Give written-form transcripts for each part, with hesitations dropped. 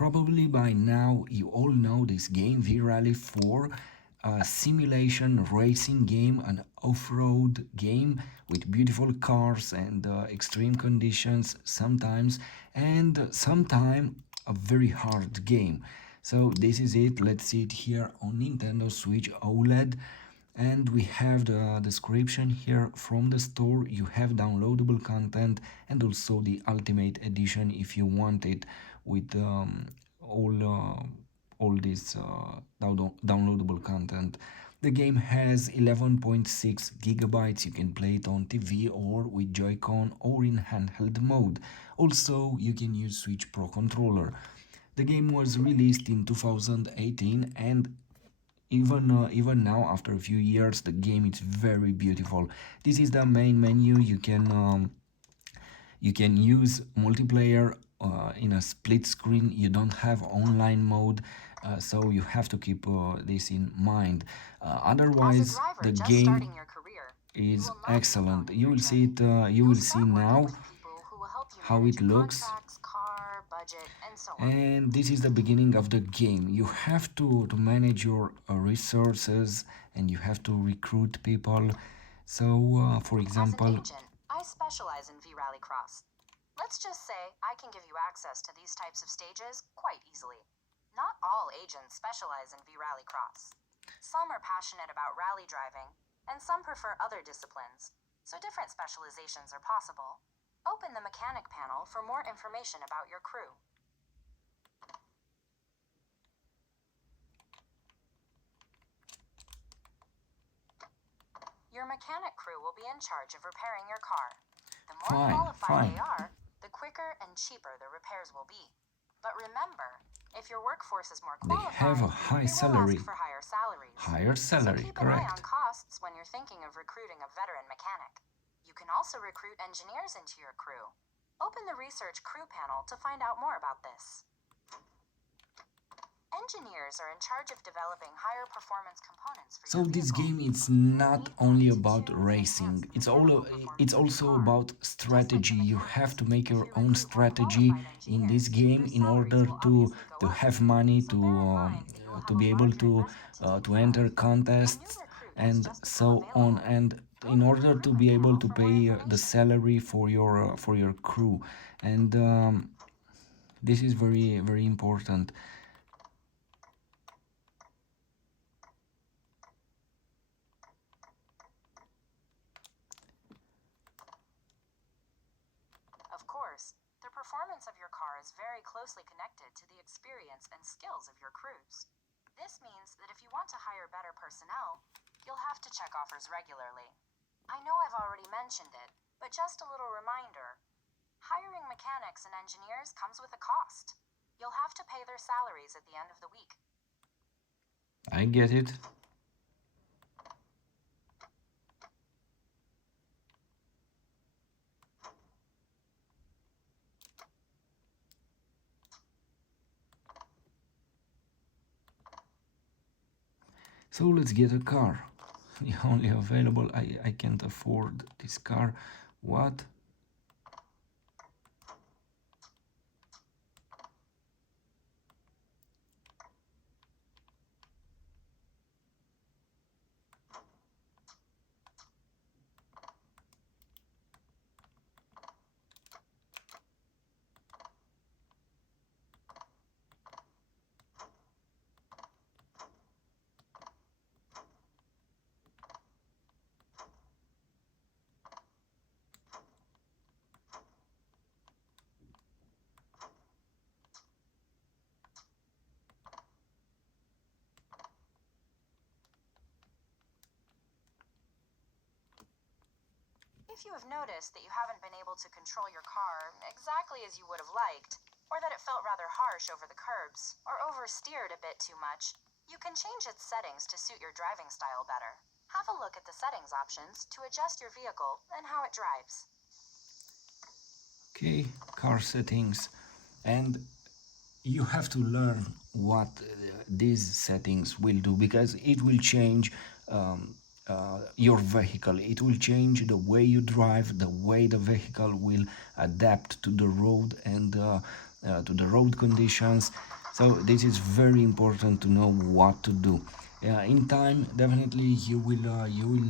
Probably by now you all know this game, V-Rally 4, a simulation racing game, an off-road game with beautiful cars and extreme conditions sometimes, and sometimes a very hard game. So this is it. Let's see it here on Nintendo Switch OLED, and we have the description here from the store. You have downloadable content and also the ultimate edition if you want it, with all all this downloadable content. The game has 11.6 gigabytes. You can play it on TV or with Joy-Con or in handheld mode. Also, you can use Switch Pro controller. The game was released in 2018, and even now, after a few years, the game is very beautiful. This is the main menu. You can use multiplayer in a split screen. You don't have online mode, so you have to keep this in mind. Otherwise, the game is excellent. You will see it. You will see now how it looks, and this is the beginning of the game. You have to manage your resources, and you have to recruit people. So for example, I specialize in V-Rally Cross. Let's just say I can give you access to these types of stages quite easily. Not all agents specialize in V-Rally Cross. Some are passionate about rally driving, and some prefer other disciplines, so different specializations are possible. Open the mechanic panel for more information about your crew. Your mechanic crew will be in charge of repairing your car. The more qualified they are, the quicker and cheaper the repairs will be. But remember, if your workforce is more qualified, they have a high salary. Ask for higher salaries. Higher salary, so keep correct. an eye on costs when you're thinking of recruiting a veteran mechanic. You can also recruit engineers into your crew. Open the research crew panel to find out more about this. Engineers are in charge of developing higher performance components for So your this vehicle. game is not only about racing. It's also about strategy. You have to make your own strategy in this game in order to have money to be able to enter contests and so on, and in order to be able to pay the salary for your crew. And this is very important. Of course, the performance of your car is very closely connected to the experience and skills of your crews. This means that if you want to hire better personnel, you'll have to check offers regularly. I know I've already mentioned it, but just a little reminder. Hiring mechanics and engineers comes with a cost. You'll have to pay their salaries at the end of the week. I get it. So let's get a car. The only available, I can't afford this car. What? If you have noticed that you haven't been able to control your car exactly as you would have liked, or that it felt rather harsh over the curbs, or oversteered a bit too much, you can change its settings to suit your driving style better. Have a look at the settings options to adjust your vehicle and how it drives. Okay, car settings. And you have to learn what these settings will do, because it will change your vehicle. It will change the way you drive, the way the vehicle will adapt to the road, and to the road conditions. So this is very important to know what to do. In time, definitely you will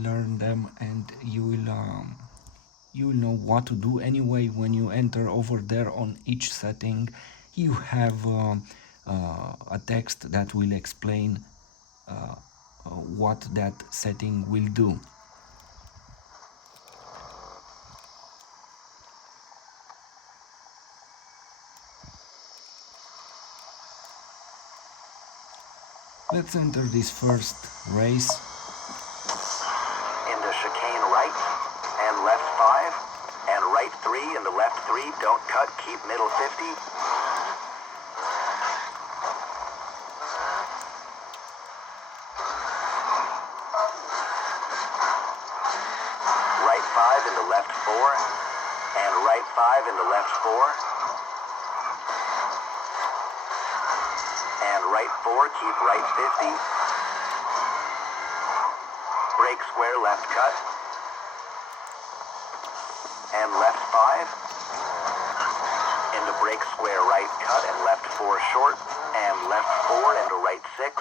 learn them, and you will know what to do. Anyway, when you enter over there on each setting, you have a text that will explain what that setting will do. Let's enter this first race. Into chicane right and left 5 and right 3 into left 3. Don't cut, keep middle 50. Right 5 into left 4 and right 5 into left 4. And right 4, keep right 50. Brake square, left cut. And left 5. Into brake square, right cut, and left 4 short. And left 4 into right 6.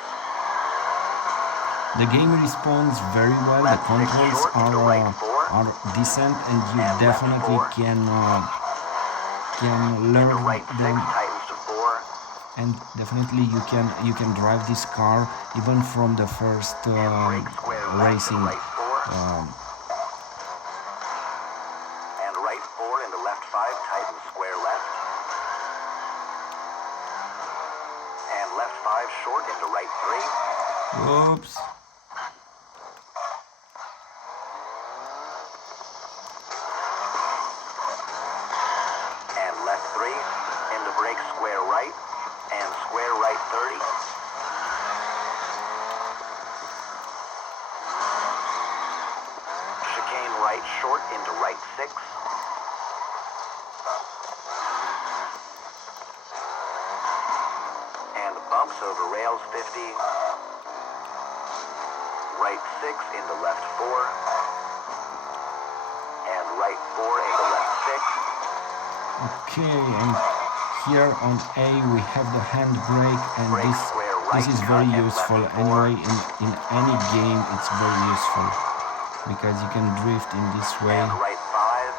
The game responds very well. The controls are decent, and you definitely can learn them. And definitely you can drive this car even from the first racing. And right 4 into left 5, tighten square left. And left 5 short into right 3. Oops. And left 3 into brake square right. And square right 30. Chicane right short into right 6. And bumps over rails 50. Right 6 into left 4. And right 4 into left 6. Okay, and here on A we have the handbrake, and this is very useful. Anyway, in any game it's very useful because you can drift in this way. And right 5.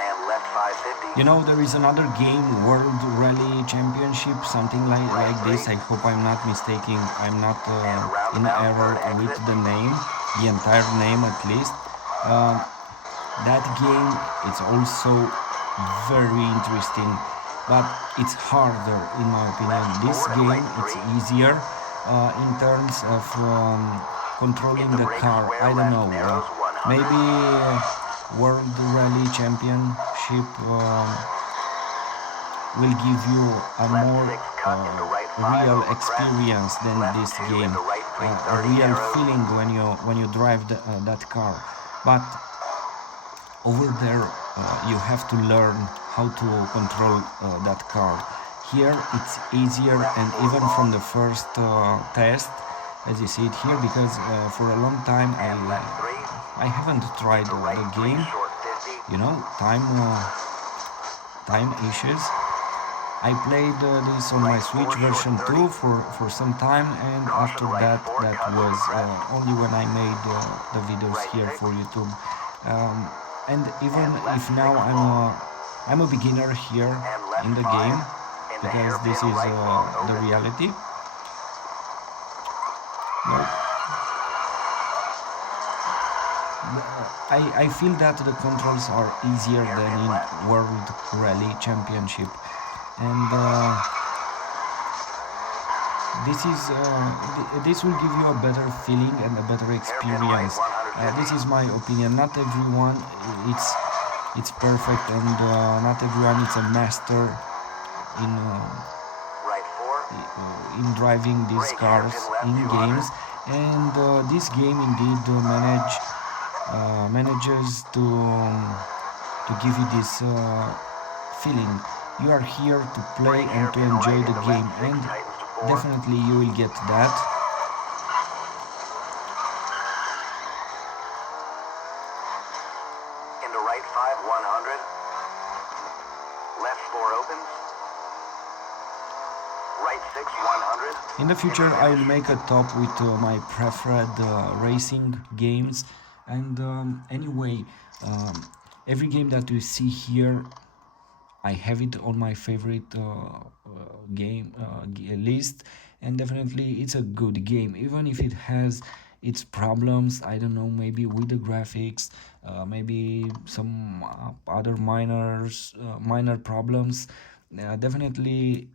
And left 550. You know, there is another game, World Rally Championship, something like this. I hope I'm not mistaken. I'm not in error with the name, the entire name at least. That game, it's also very interesting, but it's harder in my opinion. This game, it's easier in terms of controlling the car. I don't know, maybe World Rally Championship will give you a more real experience than this game, a real feeling when you drive that car. But over there you have to learn how to control that car. Here it's easier, and even from the first test, as you see it here, because for a long time I haven't tried the game, you know, time issues. I played this on my Switch version 2 for some time, and after that was only when I made the videos here for YouTube. And even if now I'm a beginner here in the game, because this is the reality. No. I feel that the controls are easier than in World Rally Championship, and this will give you a better feeling and a better experience. This is my opinion. Not everyone it's perfect, and not everyone is a master in driving these cars in games, and this game indeed manages to give you this feeling. You are here to play and to enjoy the game, and 4. definitely you will get that. Into right 5, 100. Left 4 opens. Right 6, 100. In the future I will make a top with my preferred racing games, and anyway, every game that you see here I have it on my favorite game list, and definitely it's a good game, even if it has its problems. I don't know, maybe with the graphics, maybe some other minor problems. Definitely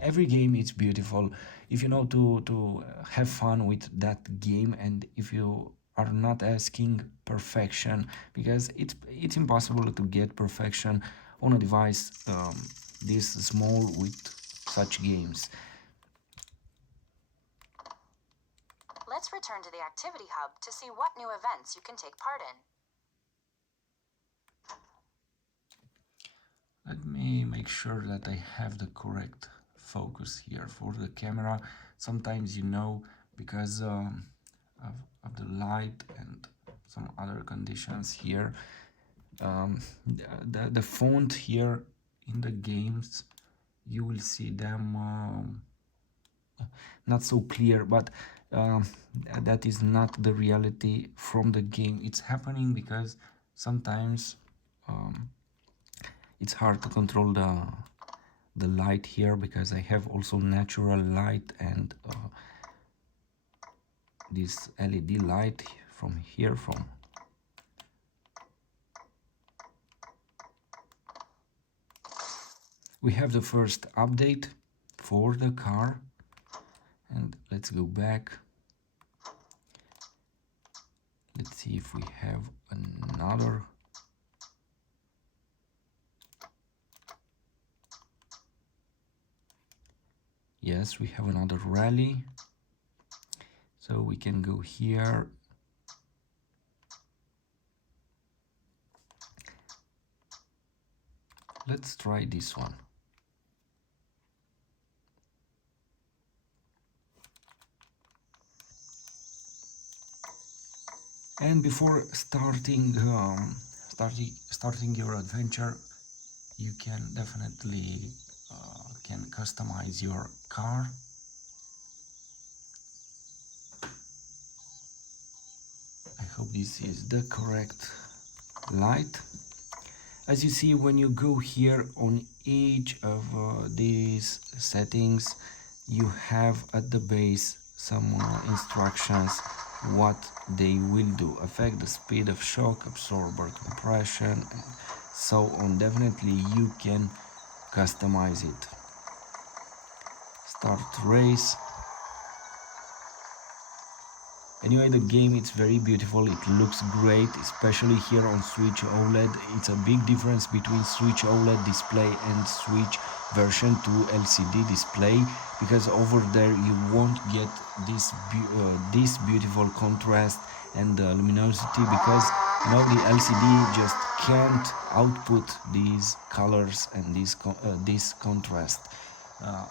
every game is beautiful if you know to have fun with that game, and if you are not asking perfection, because it's impossible to get perfection on a device this small with such games. Let's return to the activity hub to see what new events you can take part in. Let me make sure that I have the correct focus here for the camera. Sometimes, because of the light and some other conditions here, the font here in the games, you will see them not so clear, but that is not the reality from the game. It's happening because sometimes it's hard to control the light here, because I have also natural light and this LED light from here. We have the first update for the car, and let's go back. Let's see if we have another. Yes, we have another rally, so we can go here. Let's try this one. And before starting your adventure, you can definitely can customize your car. I hope this is the correct light. As you see, when you go here on each of these settings, you have at the base some instructions what they will do: affect the speed of shock, absorber compression, and so on. Definitely you can customize it. Start race. Anyway, the game, it's very beautiful, it looks great, especially here on Switch OLED. It's a big difference between Switch OLED display and Switch version 2 LCD display, because over there you won't get this beautiful contrast and luminosity, because the LCD just can't output these colors and this contrast.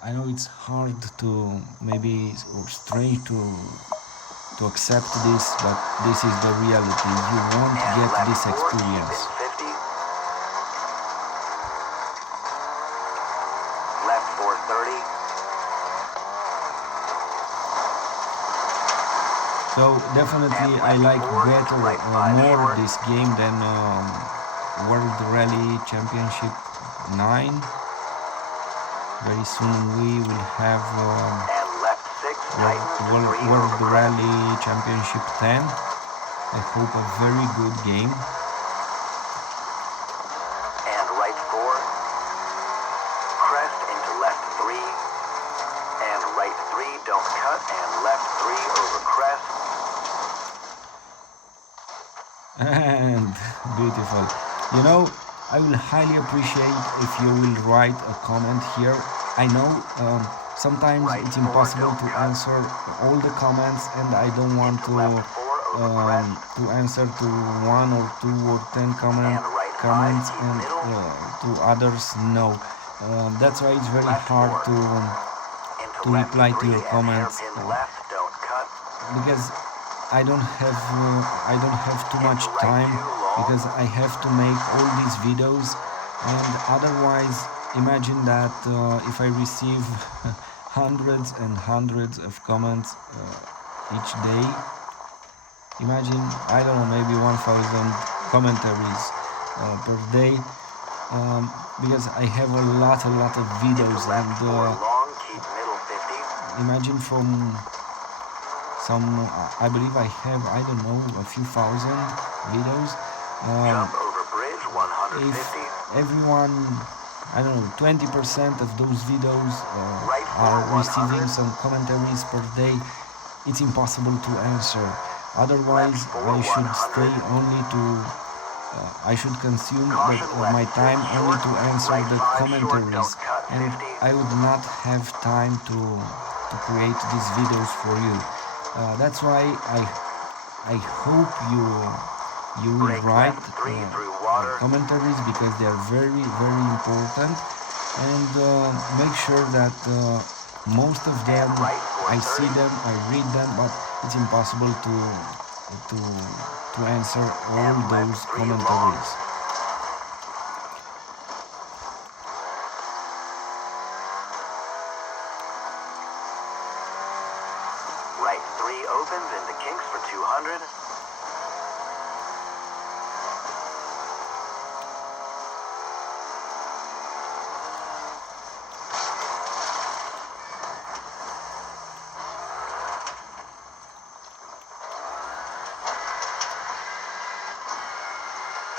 I know it's hard to maybe, or strange to accept this, but this is the reality. You won't get this experience. Left 430. So definitely I like better, more this game than World Rally Championship 9. Very soon we will have World Rally Championship 10. I hope a very good game. And right 4. Crest into left 3. And right 3, don't cut, and left 3 over crest. And beautiful. I will highly appreciate if you will write a comment here. I know sometimes it's impossible to answer all the comments, and I don't want to answer to 1 or 2 or 10 comments and to others no. That's why it's very hard to reply to your and comments hairpin left, don't cut. because I don't have too much time, because I have to make all these videos, and otherwise imagine that if I receive hundreds and hundreds of comments each day. Imagine, I don't know, maybe 1000 commentaries per day, because I have a lot of videos, Left and 4 long, keep middle 50. imagine from some, I believe I have, I don't know, a few thousand videos. Jump over bridge, If 150. everyone, I don't know, 20% of those videos Right are 4, receiving 100. some commentaries per day, it's impossible to answer. Otherwise, Left 4, I should 100. stay only to, I should consume Caution, my left time 6 only short. to answer Right the 5 short, commentaries, don't cut, and 50. I would not have time to create these videos for you. That's why I hope you will Brake write left 3 through water. commentaries, because they are very important, and make sure that most of them And right I see 430. them, I read them, but it's impossible to answer all And left those 3 long. commentaries. Right 3 opens into kinks for 200.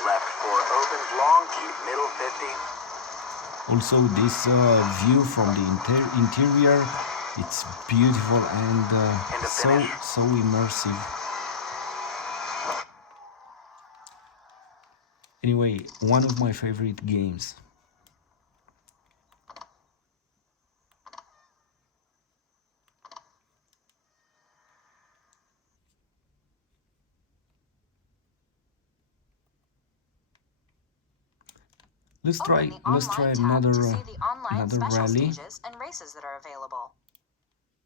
Left 4 opens long, keep middle 50. Also, this view from the interior, it's beautiful and to so finish. immersive. Anyway, one of my favorite games. Let's Open try the Online tab to see the online another special rally. stages and races that are available.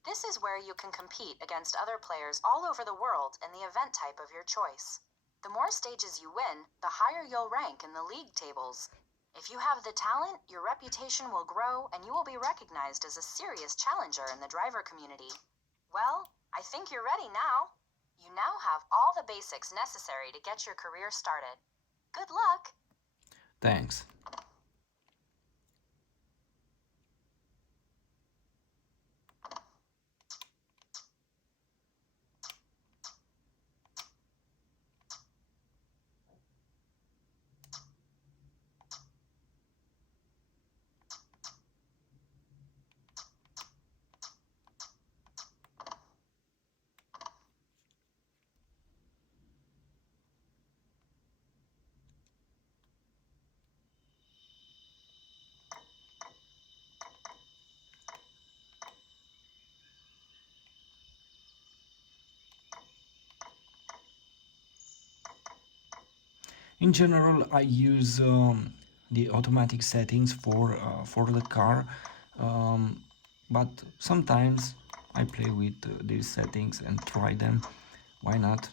This is where you can compete against other players all over the world in the event type of your choice. The more stages you win, the higher you'll rank in the league tables. If you have the talent, your reputation will grow and you will be recognized as a serious challenger in the driver community. Well, I think you're ready now. You now have all the basics necessary to get your career started. Good luck! Thanks. In general, I use the automatic settings for the car, but sometimes I play with these settings and try them. Why not?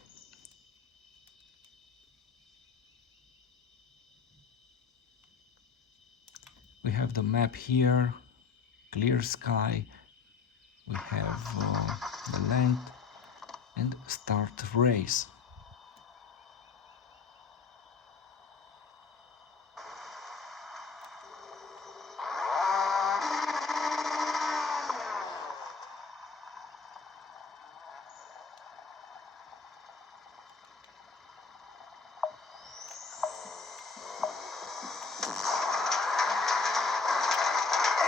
We have the map here, clear sky. We have the length and start race.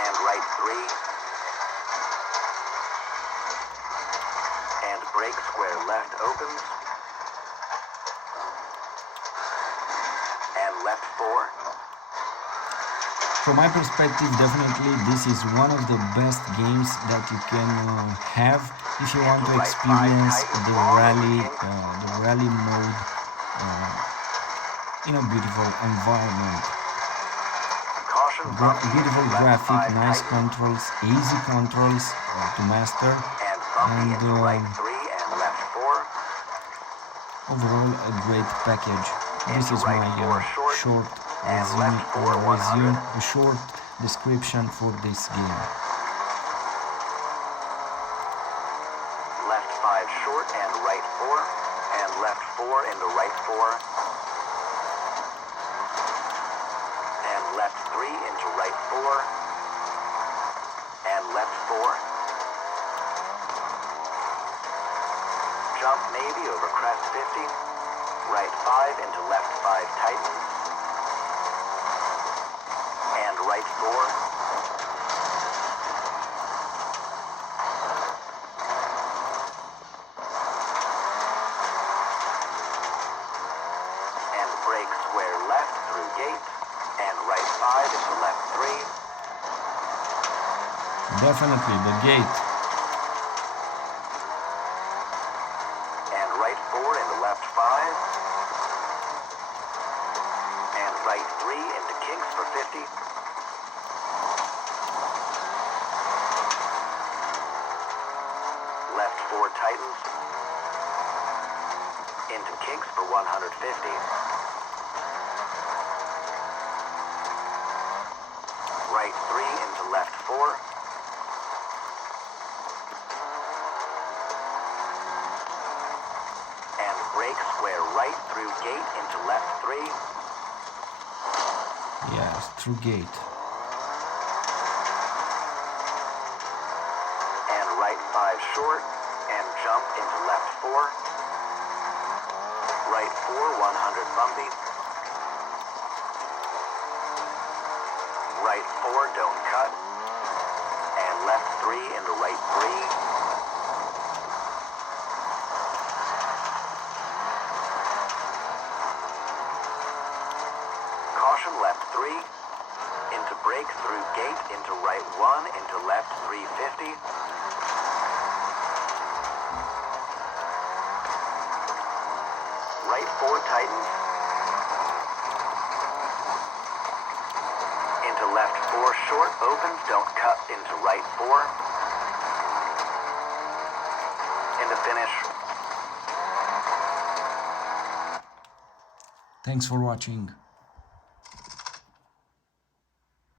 And right 3. And brake square left opens. And left 4. From my perspective, definitely this is one of the best games that you can have if you want to experience the rally mode in a beautiful environment. Caution Beautiful graphic, nice controls, easy controls to master, And bumpy and into right 3 and left 4. overall a great package. This is my short short description for this game. Left 5 short and right 4. And left 4 into right 4. And left 3 into right 4. And left 4. Jump maybe over crest 50. Right 5 into left 5 tightens. And right 4. And brake square left through gate. And right 5 into left 3. Definitely the gate. And right 4 into left 5. And right 3 into kinks for 50. Left 4 tightens. Into kinks for 150. Right 3 into left 4. And brake square right through gate into left 3. Yes, through gate. And right 5 short. And jump into left 4. Right 4, 100 bumpy. Right 4, don't cut. And left 3 into right 3. Caution left 3. Into brake through gate into right 1 into left 350. Right 4 tightens. Into left 4 short opens, don't cut into right 4. Into finish. Thanks for watching.